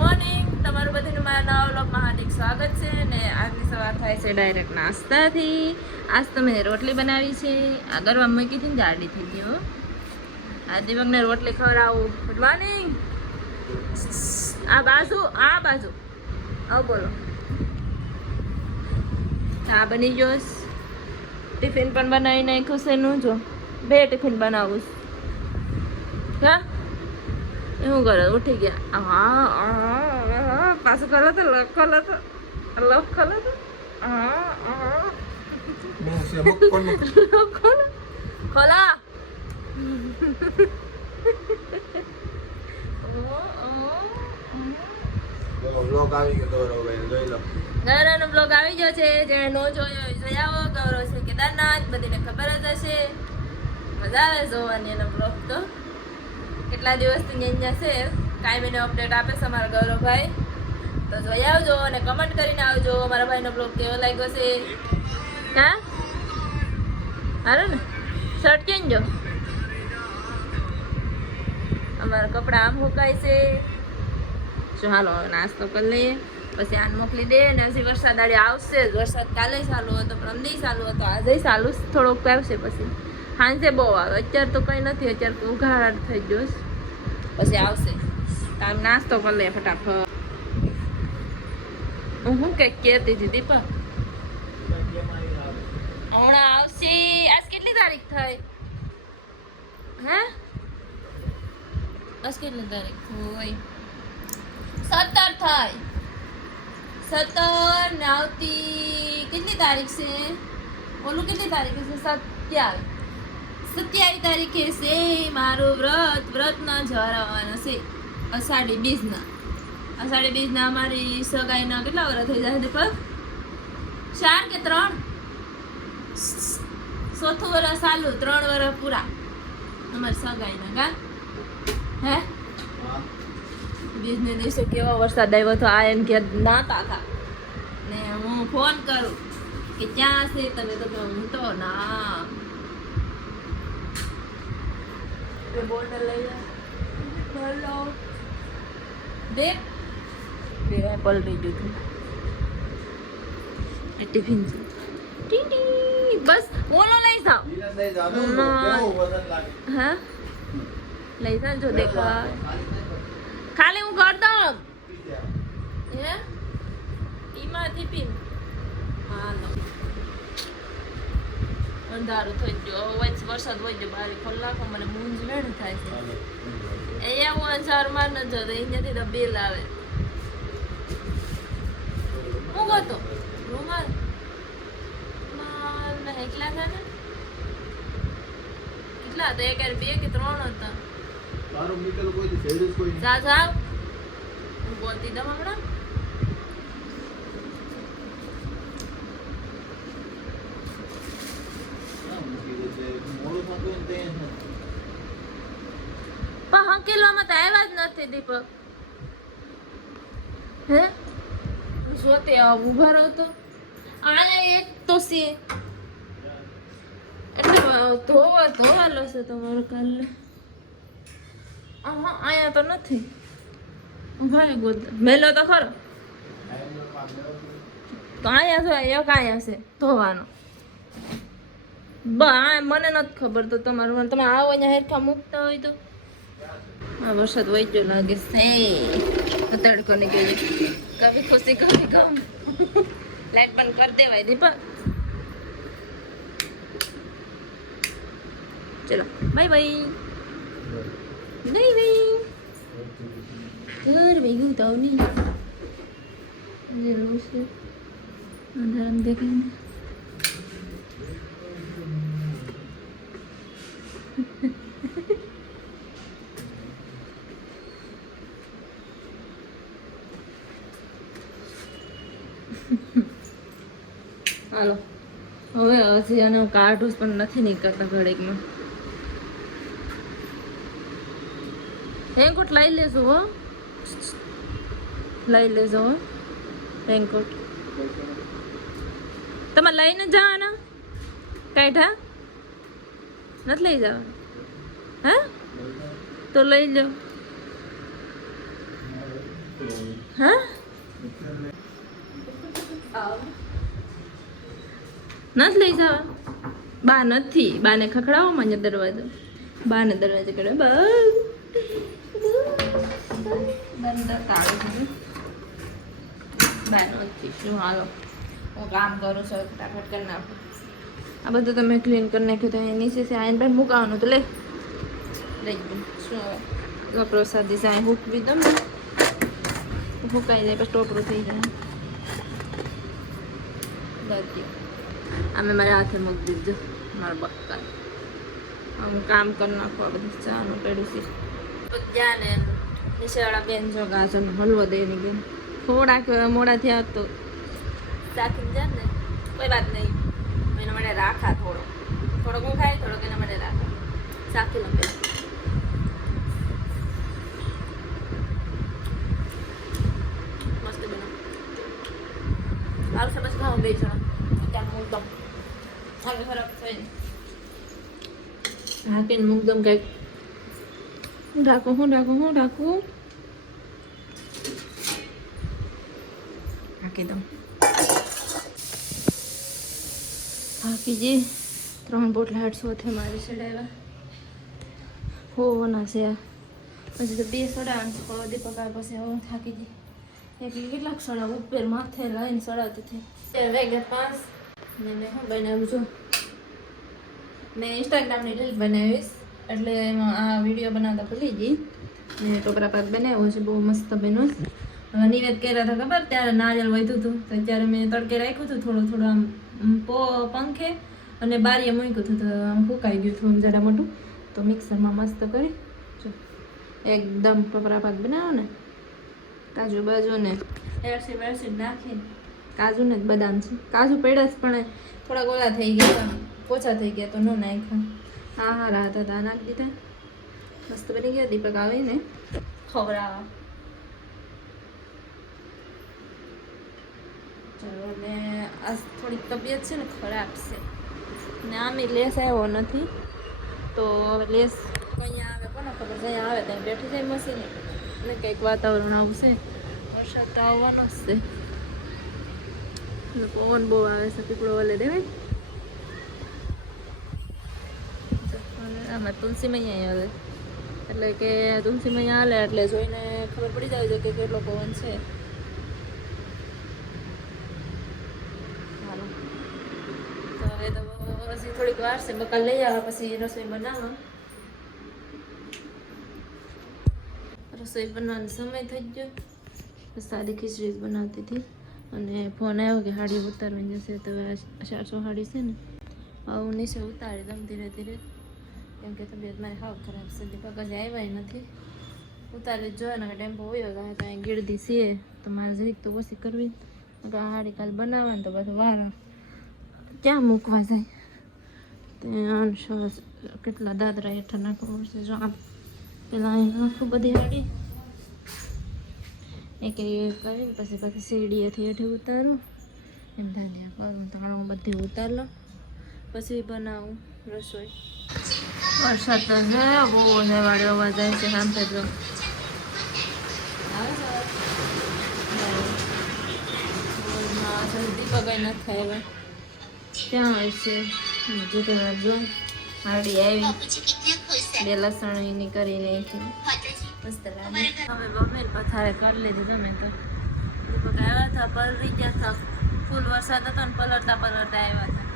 Morning, તમારું બધાનું મારા નવા વ્લોગમાં હાર્દિક સ્વાગત છે. ને આજની સવાર થાય છે ડાયરેક્ટ નાસ્તાથી. આજ તો મેં રોટલી બનાવી છે. આ ગરવા મૂકી હતી ને જાડી થઈ ગયો. આ દીવકને રોટલી ખવડાવું. Good morning. આ બાજુ આવો બોલો. ચા બની ગયો. ટિફિન પણ બનાવી નાખ્યું છે નું જો 2 ટિફિન બનાવું હા એવું કરે ઉઠી ગયા. હા પાછું ખોલો તો લપ ખોલો તો ખોલા ગૌરવનો બ્લોગ આવી ગયો છે. જેને નો જોયો જોઈ આવો. ગૌરવ છે કેદારનાથ, બધીને ખબર જ હશે. મજા આવે જોવાની એનો બ્લોગ તો. કેટલા દિવસથી અહીંયા છે કાંઈ મને અપડેટ આપે છે અમારા ગૌરવભાઈ. તો જોઈ આવજો અને કમેન્ટ કરીને આવજો અમારા ભાઈનો બ્લોગ કેવો લાગ્યો છે. હા સારું ને. શર્ટ ચેન્જ જો અમારા કપડાં આમ મુકાય છે. જો હાલો નાસ્તો કરી લઈએ પછી આને મોકલી દે. ને હજી વરસાદ આડે આવશે. વરસાદ કાલે ચાલુ હતો, પ્રમદી ચાલુ હતો, આજે ચાલુ થોડોક આવશે. પછી સાંજે બહુ આવે. અત્યારે તો કંઈ નથી. અત્યારે તો ઉઘાડ થઈ ગયો પછી આવશે. તાર નાસ્તો કરી લે ફટાફટ. હું કંઈક કહેતી હતી દીપા હમણાં આવશે. આજ કેટલી તારીખ થઈ? હે આજ કેટલી તારીખ હોય? 17 થાય. 17 ને આવતી કેટલી તારીખ છે? ઓલું કેટલી તારીખે છે? 27 તારીખે છે મારું વ્રતના જવારાવાનો છે. અષાઢી બીજના. અષાઢી બીજના અમારી સગાઈના કેટલા વર્ષ થઈ જાય દીપક? 4 કે 3? 4થું વર્ષ ચાલુ. 3 વર્ષ પૂરા અમારી સગાઈના. કા હે બીજને દિવસે કેવો વરસાદ આવ્યો હતો. આ એમ કે નાતા હતા ને હું ફોન કરું કે ક્યાં છે તમે? તો હું તો ના બોટલ લઈ લો. બે પલટી ગયું ટિફિન બસ ઓલો લઈ જાઓ. હા લઈ જાજો. દેખા ખાલી હું કર દઉં હે ઈમાંથી પીન. હાલો અંધારું થઈ ગયો. વરસાદ હોય ગયો. બારે કલાકો મને મૂંઝવણ થાય છે. અહીંયા હું અંજારમાં ન જતો. અહીંયાથી તો બિલ આવે. હું ગતો રૂમાલ એકલા હતા ને કેટલા હતા? 2 કે 3 હતા. જા હું બોલતી દમ હમણાં. પણ હકેલવામાં તો આવ્યા જ નથી દીપક. હે જોતે ઉભા રહો તો આયા એક તો છે એટલે ધોવાલો છે તમારો કાલે. આયા તો નથી. ભાઈ ગોદ મેલો તો ખરો. તો આયા છે એક આયા છે ધોવાનો. મને નથી ખબર. તો તમારું તમે આવો અહીંયા હેરખા મૂકતા હોય તો. આ વરસાદ વહી ગયો લાગે છે. તડકો નીકળી કભી ખુશી કભી ગમ. લાઈટ બંધ કરી દેવાય દીપા. ચલો બાય બાય. નહીં ઘર ભેગું તો નહીં જરૂર છે. અંધારામ દેખાય ને. હાલો હવે હજી આનો કાર્ટૂસ પણ નથી નીકળતા ઘડીકમાં. રેનકોટ લઈ લેજો હો. લઈ લેજો હો રેનકોટ. તમે લઈને જવાના કાઢા નથી લઈ જવાના? હા તો લઈ લો. હા નથી લઈ જવા બા નથી બાને ખખડાવો મને દરવાજો બાને દરવાજો કરે બસ બા નથી શું હાલો હું કામ કરું છું ફટાફટ કરી નાખું આ બધું તમે ક્લીન કરી નાખ્યું તો અહીંયા નીચે છે આઈને ભાઈ મૂકવાનું તો લઈ ગયું શું હવે પ્રસાદી જાય હૂકવી દો ને હુકાઈ જાય પછી ટોપરું થઈ જાય બધી અમે મારા હાથે મૂકી દીધું મારા બક્કા હું કામ કરી નાખું આ બધું ચાનું પેડું છે જ્યાં ને નિશાળા બેન જો ગાજર હલવો દઈને બેન થોડાક મોડા થયા તો ચાખીને જાય ને કોઈ વાત નહીં એના માટે રાખા થોડોક હું ખાઈ થોડોક એના માટે રાખા ચાખી લો બેન મસ્ત બેન આવશે બસ ખાવા બે જણા ત્યાં મૂકદમ હવે ખરાબ થઈને હાકીને મૂકદમ કંઈક હું રાખું હાકી દઉં હાકી જે 3 બોટલા 800 થે મારી ચડાવ્યા હો ના છે પછી તો 2 સોડા આનશું કોઈ દીપક આવે પછી હવે થાકી જઈ એટલે કેટલાક સોડા ઉપર માથે લઈને સડાવતી હતી વાગ્યા 5 ને મેં શું બનાવ્યું છું મેં ઇન્સ્ટાગ્રામની રીલ બનાવીશ એટલે એમાં આ વિડીયો બનાવતા ભૂલી ગઈ ને ટોપરા પાક બનાવ્યો છે બહુ મસ્ત બન્યું નિવેદ કર્યા હતા ખબર ત્યારે નારિયેળ વધ્યું હતું તો ત્યારે મેં તડકે રાખ્યું હતું થોડું આમ પંખે અને બારીએ મૂક્યું હતું તો આમ ફૂંકાઈ ગયું હતું જરા મોટું તો મિક્સરમાં મસ્ત કરી જો એકદમ ટોપરા પાક બનાવો ને કાજુ બાજુ ને એરસી નાખીને કાજુ ને બદામ છે કાજુ પડ્યા જ પણ થોડાક ઓલા થઈ ગયા ઓછા થઈ ગયા તો ન નાખ્યા હા રાત હતા નાખી દીધા મસ્ત બની ગયા દીપક આવીને ખવડાવવા ચલો ને આ થોડીક તબિયત છે ને ખરાબ છે ને આમે લેસ આવ્યો નથી તો લેસ અહીંયા આવે કોને ખબર જ્યાં આવે ત્યાં બેઠી જાય મશીન ને કંઈક વાતાવરણ આવશે વરસાદ તો આવવાનો જ છે પવન બહુ આવે છે પીપળો વલે દેવાય આમાં તુલસી મૈયા હાલે એટલે કે તુલસી મૈયા હાલે એટલે જોઈને ખબર પડી જાય છે કે કેટલો પવન છે હાલો તો હવે તો હજી થોડીક વાર છે બકાલ લઈ આવે પછી રસોઈ બનાવવા રસોઈ બનાવવાનો સમય થઈ ગયો સાદી ખીચડી બનાવતી હતી અને ફોન આવ્યો કે હાડી ઉતારવાની જશે તો 400 હાડી છે ને હું નીચે ઉતારી દઉં ધીરે ધીરે કેમ કે તબિયત મારી હાવ ખરાબ છે દીપક હજી આવ્યા નથી ઉતારી જ જોઈએ ને ટેમ્પો હોય તો અહીં ગીરદી છીએ તો મારે જરીક તો ઓછી કરવી હાડી કાલ બનાવવાની તો બધું વાર ક્યાં મૂકવા જાય ત્યાં કેટલા દાદરા હેઠળ નાખવા પડશે જો આમ પેલા અહીં નાખું બધી હાડી એક કરીને પછી સીડીએથી હેઠે ઉતારું એમ ધાન્યા કરું તાણું બધી ઉતાર લો પછી બનાવું રસોઈ વરસાદ તો છે બહુ વાળી અવાજ આવે છે સાંભળે તો દીપક નથી આવ્યા ત્યાં હોય છે જો હાડી આવી 2 લસણ એની કરી નાખી મસ્ત લાગે હવે બમેર પથારે કરી લીધી તમે તો દીપક આવ્યા હતા પલરી ગયા હતા ફૂલ વરસાદ હતો ને પલળતા આવ્યા હતા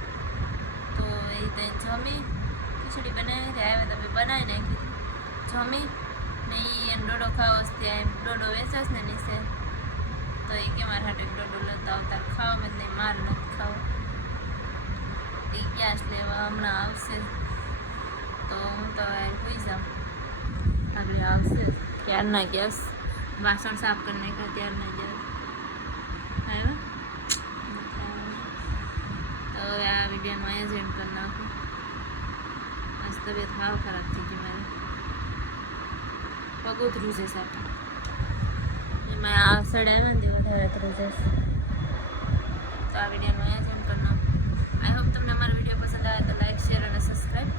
તો એ ત્યાં જમી ખીચડી બનાવી આવ્યા તમે બનાવી નાખી જમી ને એ ડોડો ખાવો ત્યાં ડોડો વેચાશ ને નીચે તો એ કે મારા હાટે ડોડો લેતા આવતા ખાવા મેં નહીં મારે નથી ખાવો એ ગેસ લેવા હમણાં આવશે તો હું તો હોઈ જાઉં આગળ આવશે ત્યારના ગેસ વાસણ સાફ કરી નાખ્યા ત્યારના ગેસ આવ્યા તો હવે આ વિડીયોનું અહીંયા જ એન્ડ કરી નાખું આજ તબિયત હાવ ખરાબ થઈ ગઈ મારે પગોતરું છે સાહેબ એમાં આ સાઈડ આવે ને તે વધારે જશે તો આ વિડીયોનું અહીંયા જ એન્ડ કરી નાખું આઈ હોપ તમને અમારો વિડીયો પસંદ આવે તો લાઈક શેર અને સબસ્ક્રાઈબ